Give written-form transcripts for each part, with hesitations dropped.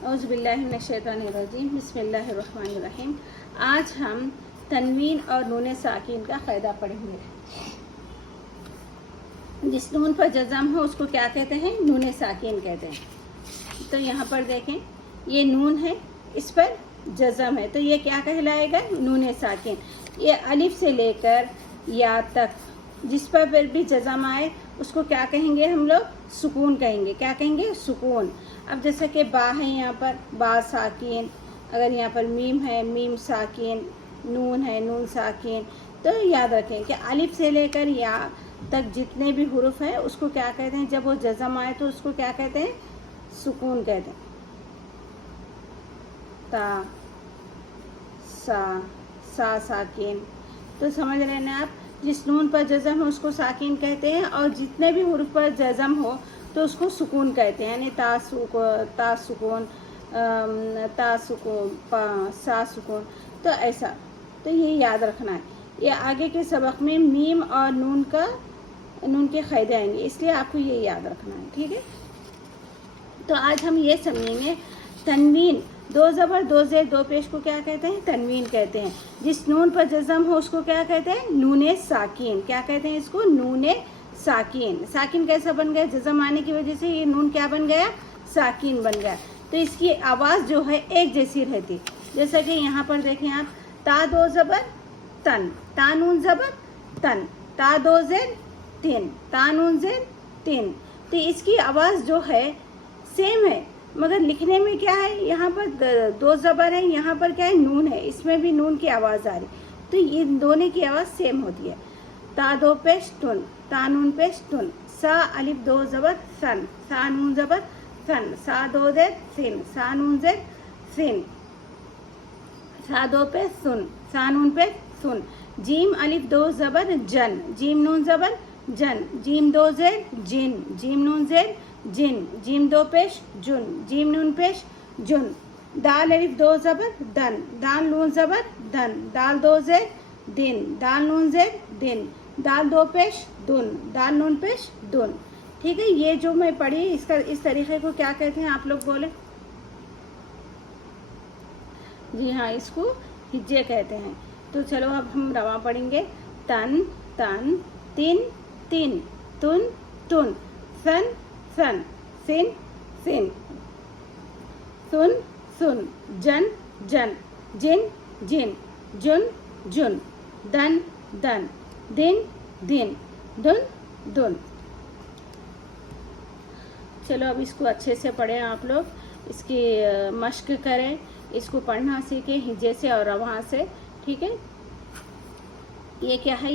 औज़ु बिल्लाहि मिनश्शैतानिर्रजीम बिस्मिल्लाहिर्रहमानिर्रहीम। आज हम तनवीन और नून साकिन का क़ायदा पढ़ेंगे। जिस नून पर जज़म हो उसको क्या कहते हैं? नून साकिन कहते हैं। तो यहाँ पर देखें, ये नून है, इस पर जज़म है, तो ये क्या कहलाएगा? नून साकिन। ये अलिफ से लेकर या तक जिस पर भी जज़म आए उसको क्या कहेंगे हम लोग? सुकून कहेंगे। क्या कहेंगे? सुकून। अब जैसे कि बा है, यहाँ पर बा साकिन, अगर यहाँ पर मीम है, मीम साकिन, नून है, नून साकिन। तो याद रखें कि अलिफ से लेकर या तक जितने भी हुरूफ हैं उसको क्या कहते हैं? जब वो जज़म आए तो उसको क्या कहते हैं? सुकून कहते हैं। ता, सा साकिन। तो समझ रहे हैं आप? जिस नून पर जज़म हो उसको साकिन कहते हैं, और जितने भी हुरूफ पर जज़म हो तो उसको सुकून कहते हैं। यानी ता सुकून, सा सुकून। तो ऐसा, तो ये याद रखना है। ये आगे के सबक में मीम और नून के क़ायदे आएंगे, इसलिए आपको ये याद रखना है, ठीक है। तो आज हम ये समझेंगे तनवीन, दो ज़बर दो ज़ेर दो पेश को क्या कहते हैं? तनवीन कहते हैं। जिस नून पर जज़म हो उसको क्या कहते हैं? नून साकिन। क्या कहते हैं इसको? नून साकिन। साकिन कैसा बन गया? जज़म आने की वजह से ये नून क्या बन गया? साकिन बन गया। तो इसकी आवाज़ जो है एक जैसी रहती। जैसा कि यहाँ पर देखें आप, ता दो ज़बर तन, ता नून ज़बर तन, ता दो ज़ेर तीन, ता नून ज़ेर तीन। तो इसकी आवाज़ जो है सेम है, मगर लिखने में क्या है? यहाँ पर दो ज़बर है, यहाँ पर क्या है? नून है, इसमें भी नून की आवाज़ आ रही। तो ये दोनों की आवाज़ सेम होती है। ता दो पेश टुन, ता नून पेश टुन, सा अलिफ दो ज़बर सन, सा नून ज़बर सन, सा दो ज़ेर सिन, सा नून ज़ेर सिन, सा दो पे सुन, सा नून पे सुन। जीम अलिफ दो ज़बर जन, जीम नून ज़बर जन, जीम दो ज़ेर जिन, जीम नून ज़ेर जिन, जीम दो पेश जुन, जीम नून पेश जुन। दाल अलिफ दो ज़बर दन, दाल नून ज़बर दन, दाल दो ज़ेर दिन, दाल नून ज़ेर दिन, दाल दो पेश दुन, दाल नून पेश दुन। ठीक है, ये जो मैं पढ़ी इसका इस तरीके को क्या कहते हैं? आप लोग बोले। जी हाँ, इसको हिज्जे कहते हैं। तो चलो अब हम रवा पढ़ेंगे। तन तन, तिन तिन, तुन तुन, सन सन, सिन सिन, सुन सुन, जन जन, जिन जिन, जुन जुन, दन दन, दिन दिन, दुन दुन। चलो अब इसको अच्छे से पढ़ें आप लोग, इसकी मश्क करें, इसको पढ़ना सीखें हिज्जे से और रवा से, ठीक है। ये क्या है?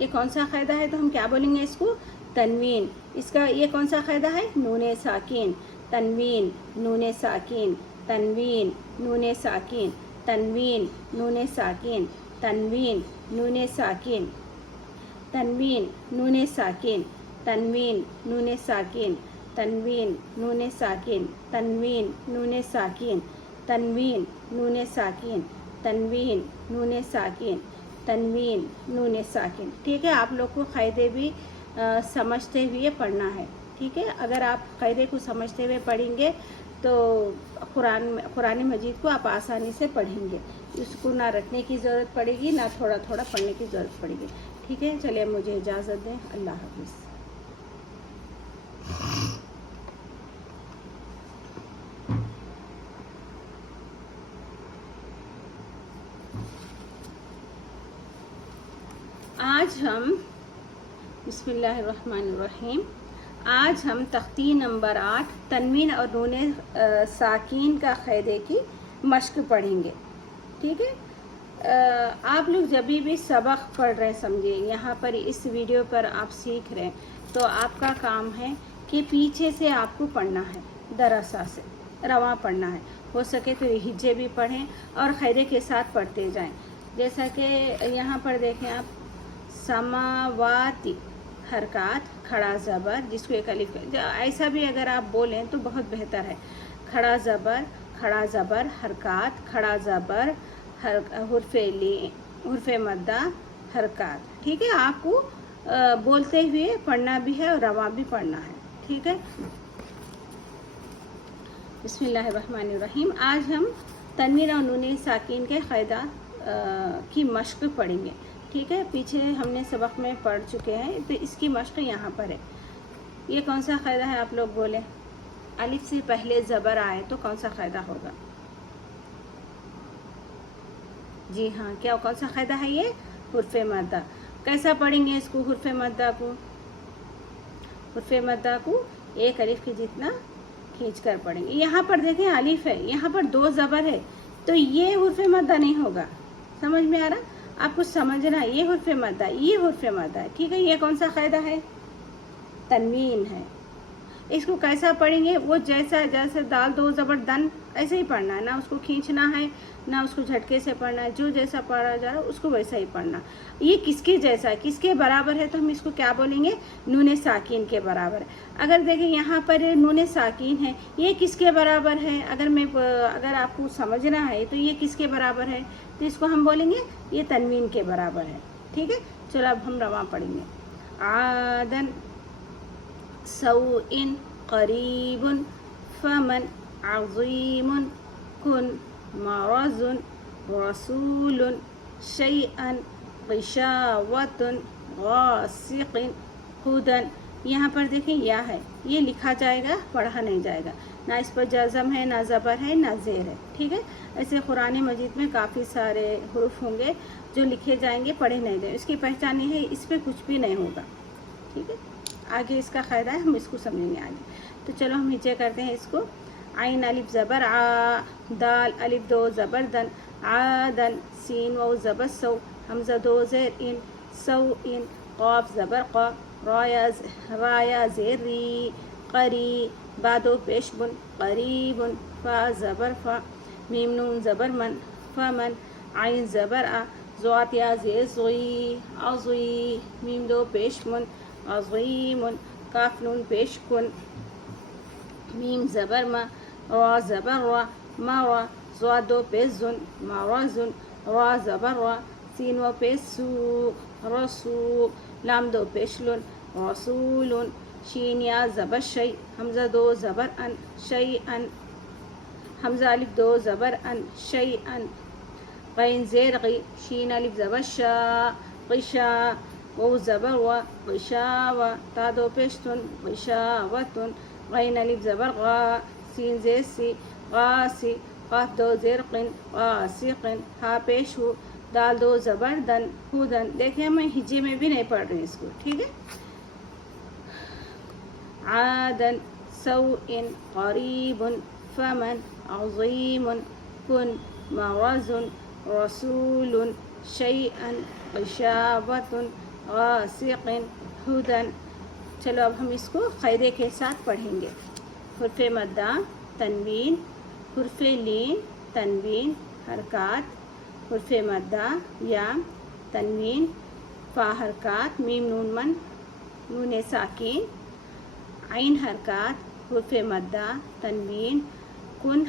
ये कौन सा क़ायदा है? तो हम क्या बोलेंगे इसको? तनवीन। इसका ये कौन सा क़ायदा है? नून साकिन। तनवीन नून साकिन, तनवीन नून साकिन, तनवीन नून साकिन, तनवीन नून साकिन, तनवीन नून साकिन, तनवीन नून साकिन, तनवीन नून साकिन, तनवीन नून साकिन, तनवीन नून साकिन, तनवीन नून साकिन, तनवीन नून साकिन। ठीक है, आप लोग को क़ायदे भी समझते हुए पढ़ना है, ठीक है। अगर आप क़ायदे को समझते हुए पढ़ेंगे तो कुरान मजीद को आप आसानी से पढ़ेंगे। इसको ना रटने की ज़रूरत पड़ेगी, ना थोड़ा थोड़ा पढ़ने की ज़रूरत पड़ेगी, ठीक है। चलिए मुझे इजाज़त दें, अल्लाह हाफ़िज़। आज हम बिस्मिल्लाहिर्रहमानिर्रहीम, आज हम तख्ती नंबर 8 तनवीन और नून साकिन का क़ायदे की मश्क पढ़ेंगे, ठीक है। आप लोग जब भी सबक पढ़ रहे हैं, समझिए यहाँ पर इस वीडियो पर आप सीख रहे हैं, तो आपका काम है कि पीछे से आपको पढ़ना है, दरसा से रवा पढ़ना है। हो सके तो हिज्जे भी पढ़ें और क़ायदे के साथ पढ़ते जाएं। जैसा कि यहाँ पर देखें आप, समावाती हरकत खड़ा ज़बर, जिसको एक अलिफ, ऐसा भी अगर आप बोलें तो बहुत बेहतर है। खड़ा ज़बर हरकत, खड़ा ज़बर हुर्फ़े मद्दा हरकत, ठीक है। आपको बोलते हुए पढ़ना भी है और रवा भी पढ़ना है, ठीक है। बिस्मिल्लाहिर्रहमानिर्रहीम। आज हम तनवीन और नून साकिन के क़ायदा की मश्क पढ़ेंगे। ठीक है, पीछे हमने सबक में पढ़ चुके हैं, तो इसकी मश्क यहाँ पर है। ये कौन सा क़ायदा है, आप लोग बोले। अलिफ से पहले ज़बर आए तो कौन सा क़ायदा होगा। जी हाँ, क्या कौन सा क़ायदा है ये, हुर्फ़ मद्दा। कैसा पढ़ेंगे इसको, हुर्फ़ मद्दा को। हुर्फ़ मद्दा को एक अलिफ के जितना खींच कर पढ़ेंगे। यहाँ पर देखें अलिफ है, यहाँ पर दो ज़बर है, तो ये हुर्फ़ मद्दा नहीं होगा। समझ में आ रहा, आपको समझना, ये हुर्फ़ मद्दा, ये हुर्फ़ मद्दा है। ठीक है, ये कौन सा क़ायदा है, तनवीन है। इसको कैसा पढ़ेंगे, वो जैसे दाल दो ज़बर दन, ऐसे ही पढ़ना है, ना उसको खींचना है ना उसको झटके से पढ़ना है। जो जैसा पढ़ा जा रहा है उसको वैसा ही पढ़ना। ये किसके जैसा है, किसके बराबर है, तो हम इसको क्या बोलेंगे, नून साकिन के बराबर है। अगर देखें यहाँ पर नून साकिन है, ये किसके बराबर है, अगर आपको समझना है तो ये किसके बराबर है, तो इसको हम बोलेंगे ये तनवीन के बराबर है। ठीक है, चलो अब हम रवा पढ़ेंगे। आदन सौइन करीबुन फमन अज़ीमुन कुन मरज़ुन रसूलुन शैअन ग़िशावतुन गासिक़िन हुदन। यहाँ पर देखें या है, ये लिखा जाएगा, पढ़ा नहीं जाएगा। ना इस पर जज़म है, ना ज़बर है, ना ज़ेर है। ठीक है, ऐसे कुरान मजीद में काफ़ी सारे हुरूफ होंगे जो लिखे जाएंगे, पढ़े नहीं जाएंगे। इसकी पहचान ये है, इस पर कुछ भी नहीं होगा। ठीक है, आगे इसका क़ायदा है, हम इसको समझेंगे आगे। तो चलो हम नीचे करते हैं इसको। आइन अलिफ ज़बर आ, दाल अलिफ दो ज़बर दन, आदन सीन व ज़बर सौ, हमज़ा दो ज़ेर इन, सौ इन, क़ाफ ज़बर क़ा, राया ज़ेर री, क़री, बादो पेश बुन, क़रीबुन, फ़ा ज़बर फ़ा, मीम नून ज़बर मन, फ़मन, आइन ज़बर आ, ज़ात या ज़ेर ज़ुई, अज़ुई, मीम दो पेश मुन, अज़ीमुन, काफ नून पेश कुन, मीम ज़बर मा, रा ज़बर रा, मारा, ज़ा दो पेश जुन, माराजुन, रा ज़बर रा, सीन व पेश सू, रसू, लाम दो पेश लुन, रसूलुन, शीन या ज़बर शै, हमज़ा दो ज़बर अन, शै अन, हमज़ा अलिफ दो ज़बर अन, शै अन, ग़ैन ज़ेर ग़ी, शीन अलिफ ज़बर शा, ग़िशा, वो ज़बर व, ग़िशावा, ता दो पेश तुन, ग़िशावतुन, ग़ैन अलिफ ज़बर ग़ा, सीन ज़ेर सी, ग़ासी, क़ाफ दो ज़ेर क़िन, ग़ासिक़िन, हा पेश हो, दाल दो ज़बर दन, हुदन। देखिए मैं हिज्जे में भी नहीं पढ़ रही इसको। ठीक है, आदन सौइन क़रीबुन फमन अज़ीमुन कुन मरज़ुन रसूलुन शैअन ग़िशावतुन गासिक़िन हुदन। चलो अब हम इसको क़ायदे के साथ पढ़ेंगे। हुर्फ़ मद्दा तनवीन, हुर्फ़ लीन तनवीन हरकात, हुर्फ़ मद्दा या तनवीन फ़ा हरकात, मीम नून मन नून साकिन, आइन हरकात, हुर्फ़ मद्दा तनवीन, कुन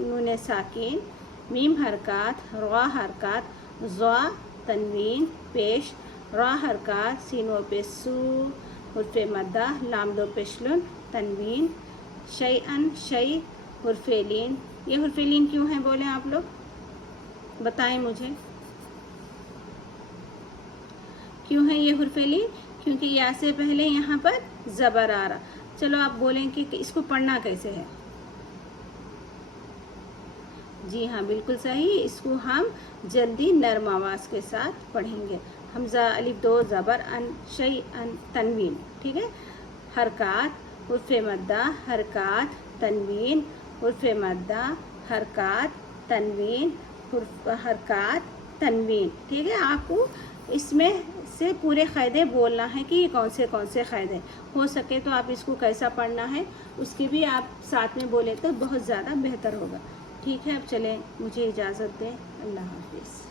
नून साकिन, मीम हरकात, रा हरकात, ज़ा तनवीन पेश, रा हरकात, सीन व पेश सू, हुर्फ़ मद्दा, लाम दो पेशलुन, तनवीन, शैअन शै, हुर्फ़ लीन। ये हुर्फ़ लीन क्यों है बोले आप लोग, बताएं मुझे, क्यों है ये हुर्फ़ लीन, क्योंकि या से पहले यहाँ पर ज़बर आ रहा। चलो आप बोलें कि इसको पढ़ना कैसे है। जी हाँ, बिल्कुल सही, इसको हम जल्दी नरम आवाज़ के साथ पढ़ेंगे। हमज़ा अलिफ दो ज़बर अन, शै अन, तनवीन। ठीक है, हरकात, हुर्फ़ मद्दा हरकात तनवीन, हुर्फ़ मद्दा हरकात तनवीन, हरकात तनवीन। ठीक है, आपको इसमें से पूरे क़ायदे बोलना है कि ये कौन से क़ायदे। हो सके तो आप इसको कैसा पढ़ना है उसके भी आप साथ में बोले तो बहुत ज़्यादा बेहतर होगा। ठीक है, अब चलें, मुझे इजाज़त दें, अल्लाह हाफ़िज़।